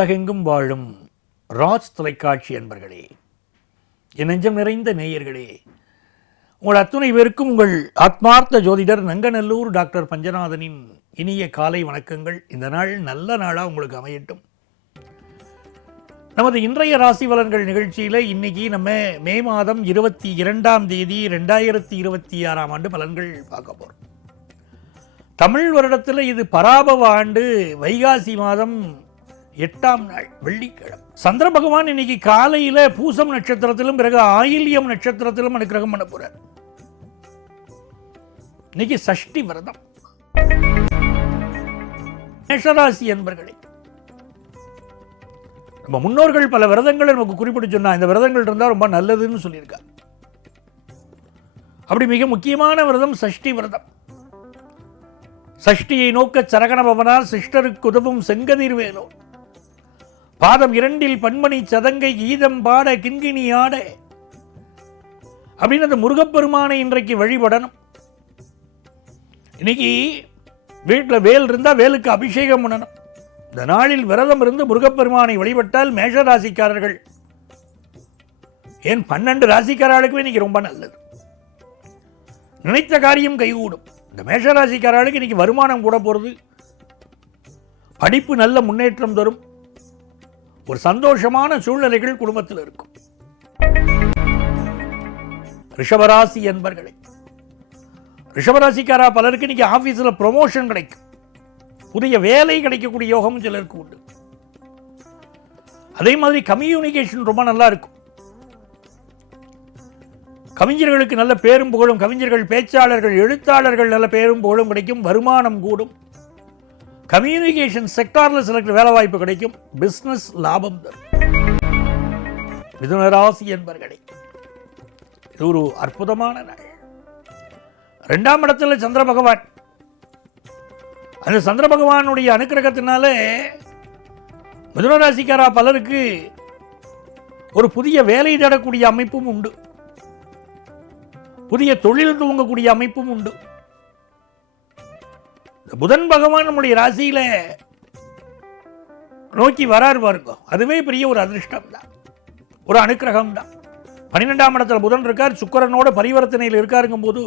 உலகெங்கும் வாழும் ராஜ் தொலைக்காட்சி அன்பர்களே, என் நெஞ்சம் நிறைந்த நேயர்களே, உங்கள் அத்துணை பேருக்கும் உங்கள் ஆத்மார்த்த ஜோதிடர் நங்கநல்லூர் டாக்டர் பஞ்சநாதனின் இனிய காலை வணக்கங்கள். இந்த நாள் நல்ல நாளாக உங்களுக்கு அமையட்டும். நமது இன்றைய ராசி பலன்கள் நிகழ்ச்சியில் இன்னைக்கு நம்ம மே மாதம் 22ஆம் தேதி 2026ஆம் ஆண்டு பலன்கள் பார்க்க போகிறோம். தமிழ் வருடத்தில் இது பராபவ ஆண்டு வைகாசி மாதம் 8ஆம் நாள் வெள்ளிக்கிழமை. சந்திர பகவான் இன்னைக்கு காலையில் பூசம் நட்சத்திரத்திலும் பிறகு ஆயில்யம் நட்சத்திரத்திலும் அனுக்கிரகம் பண்ண போறார். இன்னைக்கு சஷ்டி விரதம். மேஷராசி என்பர்களே, நம்ம முன்னோர்கள் பல விரதங்களை நமக்கு குறிப்பிட்டு சொன்னா இந்த விரதங்கள் இருந்தால் ரொம்ப நல்லதுன்னு சொல்லியிருக்காங்க. அப்படி மிக முக்கியமான விரதம் சஷ்டி விரதம். சஷ்டியை நோக்க சரகண பவனார் சிஷ்டருக்கு உதவும் செங்கதிர் வேலோ பாதம் 2 பன்மணி சதங்கை கீதம் பாட கிண்கிணி ஆட அப்படின்னு அந்த முருகப்பெருமானை இன்றைக்கு வழிபடணும். இன்னைக்கு வீட்டில் வேல் இருந்தால் வேலுக்கு அபிஷேகம் பண்ணணும். இந்த நாளில் விரதம் இருந்து முருகப்பெருமானை வழிபட்டால் மேஷராசிக்காரர்கள், ஏன் 12 ராசிக்காரர்களுக்குமே இன்னைக்கு ரொம்ப நல்லது. நினைத்த காரியம் கைகூடும். இந்த மேஷராசிக்காரர்களுக்கு இன்னைக்கு வருமானம் கூட போகிறது, படிப்பு நல்ல முன்னேற்றம் தரும், ஒரு சந்தோஷமான சூழ்நிலைகள் குடும்பத்தில் இருக்கும். ரிஷபராசி என்பர்களே, ரிஷபராசிக்காரா பலருக்கு இன்னைக்கு ஆபீஸில் ப்ரொமோஷன் கிடைக்கும், புதிய வேலை கிடைக்கக்கூடிய யோகம் சிலருக்கு உண்டு. அதே மாதிரி கம்யூனிகேஷன் ரொம்ப நல்லா இருக்கும். கவிஞர்களுக்கு நல்ல பேரும் புகழும், கவிஞர்கள், பேச்சாளர்கள், எழுத்தாளர்கள் நல்ல பேரும் புகழும் கிடைக்கும், வருமானம் கூடும். கம்யூனிகேஷன் செக்டாரில் சிலருக்கு வேலை வாய்ப்பு கிடைக்கும், பிசினஸ் லாபம் தரும். மிதுன ராசி என்பர்களே, இது ஒரு அற்புதமான நாள். 2ஆம் இடத்துல சந்திர பகவான். அந்த சந்திர பகவானுடைய அனுக்கிரகத்தினால மிதுன ராசிக்காரா பலருக்கு ஒரு புதிய வேலை தேடக்கூடிய அமைப்பும் உண்டு, புதிய தொழில் துவங்கக்கூடிய அமைப்பும் உண்டு. புதன் பகவான் நம்முடைய ராசியில நோக்கி வராரு பாருங்க, அதுவே பெரிய ஒரு அதிர்ஷ்டம் தான், ஒரு அனுக்கிரகம் தான். 12ஆம் இடத்துல புதன் இருக்கார், சுக்கிரனோட பரிவர்த்தனையில் இருக்காருங்கும் போது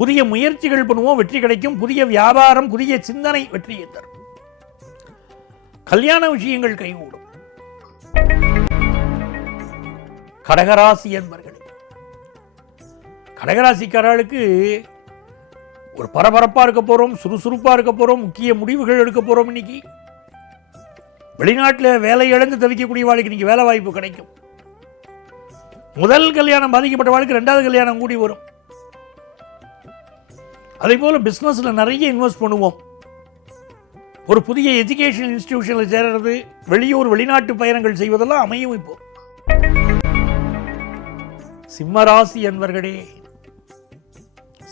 புதிய முயற்சிகள் பண்ணுவோம், வெற்றி கிடைக்கும். புதிய வியாபாரம், புதிய சிந்தனை வெற்றியை தரும். கல்யாண விஷயங்கள் கைகூடும். கடகராசி என்பர்களே, கடகராசிக்காரர்களுக்கு ஒரு பரபரப்பா இருக்க போறோம், சுறுசுறுப்பா இருக்க போறோம், முக்கிய முடிவுகள் எடுக்க போறோம். இன்னைக்கு வெளிநாட்டில் வேலை இழந்து தவிக்கக்கூடிய வாழ்க்கை இன்னைக்கு வேலை வாய்ப்பு கிடைக்கும். முதல் கல்யாணம் பாதிக்கப்பட்ட வாழ்க்கை 2வது கல்யாணம் கூடி வரும். அதே போல பிசினஸ்ல நிறைய இன்வெஸ்ட் பண்ணுவோம். ஒரு புதிய எஜுகேஷன் இன்ஸ்டிடியூஷன்ல சேர்றது, வெளியூர் வெளிநாட்டு பயணங்கள் செய்வதெல்லாம் அமையும். இப்போ சிம்மராசி என்பர்களே,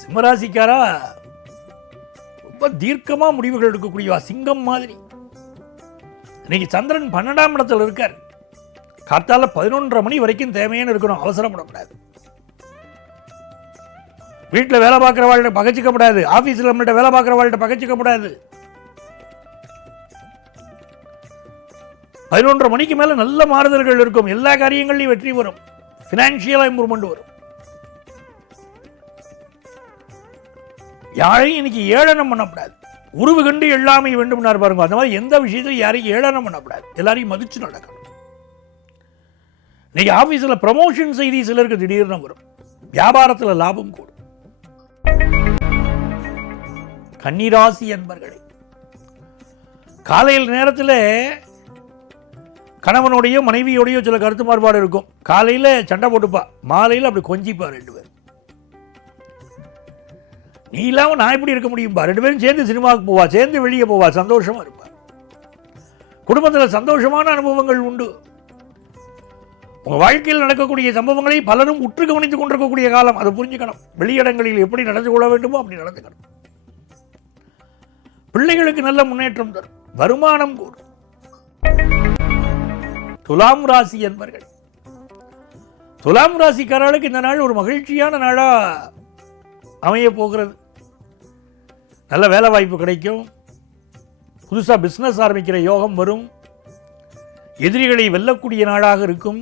சிம்மராசிக்காரா ரொம்ப தீர்க்கமா முடிவுகள் எடுக்கக்கூடிய சிங்கம் மாதிரி. இன்னைக்கு சந்திரன் 12ஆம் இடத்துல இருக்கார். காத்தால 11:30 மணி வரைக்கும் தேவையான இருக்கணும், அவசரப்படக்கூடாது. வீட்டில் வேலை பார்க்கிறவாள்கிட்ட பகச்சிக்கப்படாது, ஆபீஸில் நம்மள்கிட்ட வேலை பார்க்கிறவாள்கிட்ட பகச்சிக்கப்படாது. 11:30 மணிக்கு மேல நல்ல மாறுதல்கள் இருக்கும், எல்லா காரியங்களையும் வெற்றி வரும், பினான்சியலா இம்ப்ரூவ்மெண்ட் வரும். யாரையும் இன்னைக்கு ஏளனம் பண்ணக்கூடாது. உருவு கண்டு எல்லாமே வேண்டும் பாருங்க, அந்த மாதிரி எந்த விஷயத்தையும் யாரையும் ஏளனம் பண்ணக்கூடாது, எல்லாரையும் மதிச்சு நடக்கணும். இன்னைக்கு ஆபீஸில் ப்ரமோஷன் செய்தி சிலருக்கு திடீர்னு வரும், வியாபாரத்தில் லாபம் கூடும். கன்னிராசி என்பர்களே, காலையில் நேரத்தில் கணவனுடைய மனைவியோடைய சில கருத்து மாறுபாடு இருக்கும். காலையில் சண்டை போட்டுப்பா, மாலையில் அப்படி கொஞ்சிப்பா 2 பேர். நீ இல்லாமல் நான் எப்படி இருக்க முடியும்பா, 2 பேரும் சேர்ந்து சினிமாவுக்கு போவா, சேர்ந்து வெளியே போவா, சந்தோஷமா இருப்பா. குடும்பத்தில் சந்தோஷமான அனுபவங்கள் உண்டு. உங்க வாழ்க்கையில் நடக்கக்கூடிய சம்பவங்களை பலரும் உற்று கவனித்துக் கொண்டிருக்கக்கூடிய காலம், அதை புரிஞ்சுக்கணும். வெளியிடங்களில் எப்படி நடந்து கொள்ள வேண்டுமோ அப்படி நடந்துக்கணும். பிள்ளைகளுக்கு நல்ல முன்னேற்றம் தரும், வருமானம் கூடும். துலாம் ராசி என்பர்கள், துலாம் ராசிக்காரர்களுக்கு இந்த நாள் ஒரு மகிழ்ச்சியான நாளா அமைய போகிறது. நல்ல வேலை வாய்ப்பு கிடைக்கும், புதுசாக பிஸ்னஸ் ஆரம்பிக்கிற யோகம் வரும். எதிரிகளை வெல்லக்கூடிய நாளாக இருக்கும்.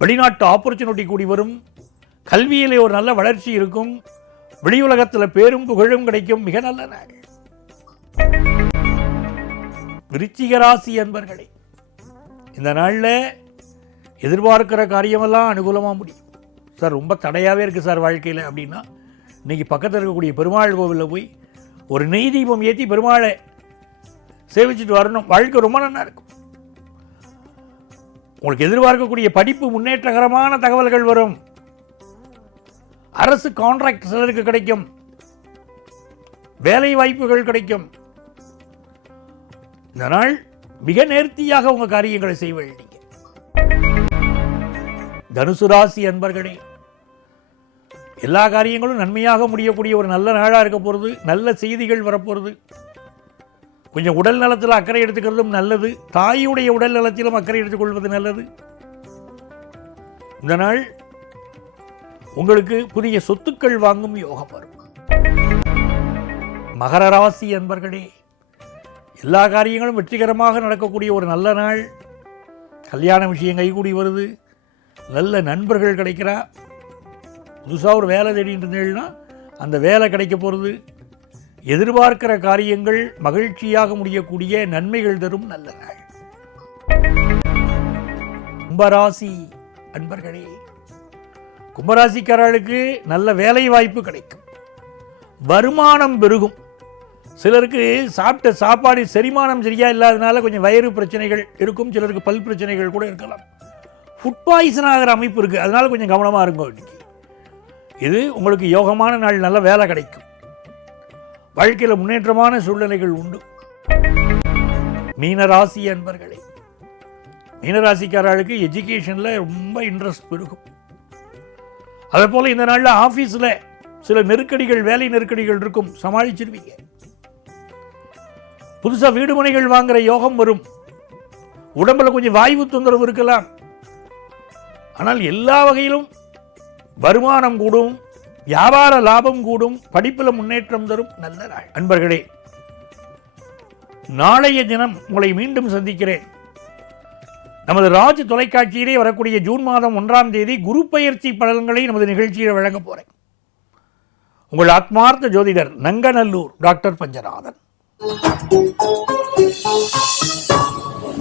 வெளிநாட்டு ஆப்பர்ச்சுனிட்டி கூடி வரும். கல்வியிலே ஒரு நல்ல வளர்ச்சி இருக்கும். வெளியுலகத்தில் பேரும் புகழும் கிடைக்கும். மிக நல்ல நாள். விருச்சிக ராசி அன்பர்களே, இந்த நாளில் எதிர்பார்க்கிற காரியமெல்லாம் அனுகூலமாக முடியும். சார் ரொம்ப தடையாகவே இருக்குது சார் வாழ்க்கையில் அப்படின்னா, இன்றைக்கி பக்கத்தில் இருக்கக்கூடிய பெருமாள் கோவிலில் போய் ஒரு நெய் தீபம் ஏற்றி பெருமாளை சேவிச்சுட்டு வரணும். வாழ்க்கை ரொம்ப நல்லா இருக்கும். உங்களுக்கு எதிர்பார்க்கக்கூடிய படிப்பு முன்னேற்றகரமான தகவல்கள் வரும். அரசு கான்ட்ராக்ட் சிலருக்கு கிடைக்கும். வேலை வாய்ப்புகள் கிடைக்கும். இந்த நாள் மிக நேர்த்தியாக உங்கள் காரியங்களை செய்ய வேண்டிய தனுசு ராசி அன்பர்களே, எல்லா காரியங்களும் நன்மையாக முடியக்கூடிய ஒரு நல்ல நாளாக இருக்க போகிறது. நல்ல செய்திகள் வரப்போகிறது. கொஞ்சம் உடல் நலத்தில் அக்கறை எடுத்துக்கிறதும் நல்லது. தாயுடைய உடல் நலத்திலும் அக்கறை எடுத்துக்கொள்வது நல்லது. இந்த நாள் உங்களுக்கு புதிய சொத்துக்கள் வாங்கும் யோகம் வரும். மகர ராசி அன்பர்களே, எல்லா காரியங்களும் வெற்றிகரமாக நடக்கக்கூடிய ஒரு நல்ல நாள். கல்யாண விஷயம் கைகூடி வருது. நல்ல நண்பர்கள் கிடைக்கிறா. புதுசாக ஒரு வேலை தேடிட்டு இருந்தீங்கன்னா அந்த வேலை கிடைக்க போகிறது. எதிர்பார்க்கிற காரியங்கள் மகிழ்ச்சியாக முடியக்கூடிய நன்மைகள் தரும் நல்ல நாள். கும்பராசி அன்பர்களே, கும்பராசிக்காரர்களுக்கு நல்ல வேலை வாய்ப்பு கிடைக்கும். வருமானம் பெருகும். சிலருக்கு சாப்பிட்ட சாப்பாடு செரிமானம் சரியா இல்லாதனால கொஞ்சம் வயிறு பிரச்சனைகள் இருக்கும். சிலருக்கு பல் பிரச்சனைகள் கூட இருக்கலாம். ஃபுட் பாய்சன் ஆகிற அமைப்பு இருக்குது. அதனால கொஞ்சம் கவனமாக இருக்கும். இன்னைக்கு இது உங்களுக்கு யோகமான நாள். நல்ல வேலை கிடைக்கும். வாழ்க்கையில் முன்னேற்றமான சூழ்நிலைகள் உண்டு. மீனராசி அன்பர்களே, மீனராசிக்காரர்களுக்கு எஜுகேஷனில் ரொம்ப இன்ட்ரெஸ்ட் பெருகும். அதே போல் இந்த நாளில் ஆஃபீஸில் சில நெருக்கடிகள், வேலை நெருக்கடிகள் இருக்கும். சமாளிச்சிருவீங்க. புதுசாக வீடு மனைகள் வாங்குகிற யோகம் வரும். உடம்பில் கொஞ்சம் வாய்வு தொந்தரவு இருக்கலாம். ஆனால் எல்லா வகையிலும் வருமானம் கூடும். வியாபார லாபம் கூடும். படிப்பில் முன்னேற்றம் தரும் நல்ல நாள். அன்பர்களே, நாளைய தினம் உங்களை மீண்டும் சந்திக்கிறேன். நமது ராஜ் தொலைக்காட்சியிலே வரக்கூடிய ஜூன் மாதம் 1ஆம் தேதி குரு பயிற்சி பலன்களை நமது நிகழ்ச்சியில் வழங்க போறேன். உங்கள் ஆத்மார்த்த ஜோதிடர் நங்கநல்லூர் டாக்டர் பஞ்சநாதன்.